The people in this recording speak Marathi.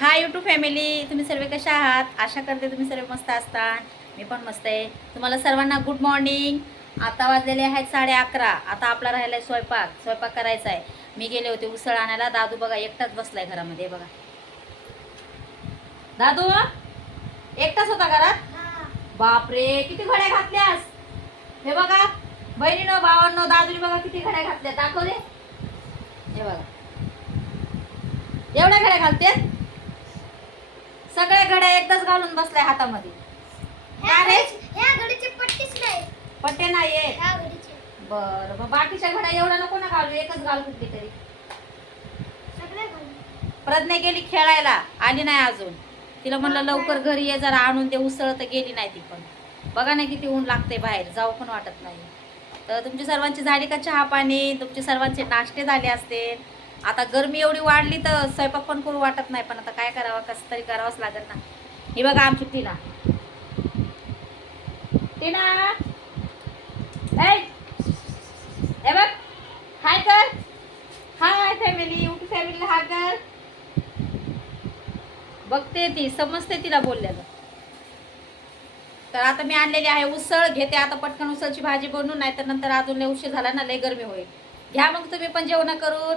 हाय यूट्यूब फॅमिली तुम्ही सर्व कशा आहात? आशा करते तुम्ही सर्व मस्त असता. मी पण मस्त आहे. तुम्हाला सर्वांना गुड मॉर्निंग आता वाजलेले आहेत साडे अकरा. आता आपला राहिला आहे स्वयंपाक. स्वयंपाक करायचा आहे. मी गेले होते उसळ आणायला. दादू बघा एकटाच बसलाय घरामध्ये. बघा. दादू एकटाच होता घरात? बापरे किती घड्या घातल्यास? हे बघा बहिणीनं भावांनो दादूने बघा किती घड्या घातल्या. दाखव रे. हे बघा. एवढ्या घड्या घालते सगळ्या घड्या एकदाच घालून बसल्या हातामध्ये. ह्या काय रे? घडीची- ह्या घडीची पट्टीच नाही पट्टे नाहीये. ह्या घडीची. बर मग बाकीच्या घड्या एवढ्या नको ना घालू एकच घाल कुठली तरी. सगळे प्रज्ञा गेली खेळायला आली नाही अजून. तिला म्हणलं लवकर घरी ये जरा आणून दे उसळ तर गेली नाही ती पण. बघा ना किती ऊन लागते बाहेर जाऊ पण वाटत नाही. तर तुमची सर्वांची झाली का चहा पाणी? तुमचे सर्वांचे नाश्ते झाले असतील. आता गरमी एवढी वाढली तर स्वयंपाक पण करू वाटत नाही पण आता काय करावं कसं तरी करावंच लागेल ना. हे बघा आमची टीना. टीना! ए बघ हाय कर. हाय फॅमिली यूट्यूब फॅमिली हा कर. बघते ती समजते तिला बोलल्याला तर आता मी आणलेली आहे उसळ घेते आता पटकन उसळची भाजी बनवून नाही तर नंतर अजून उशीर झाला ना लय गरमी होईल. घ्या मग तुम्ही पण जेवण करून.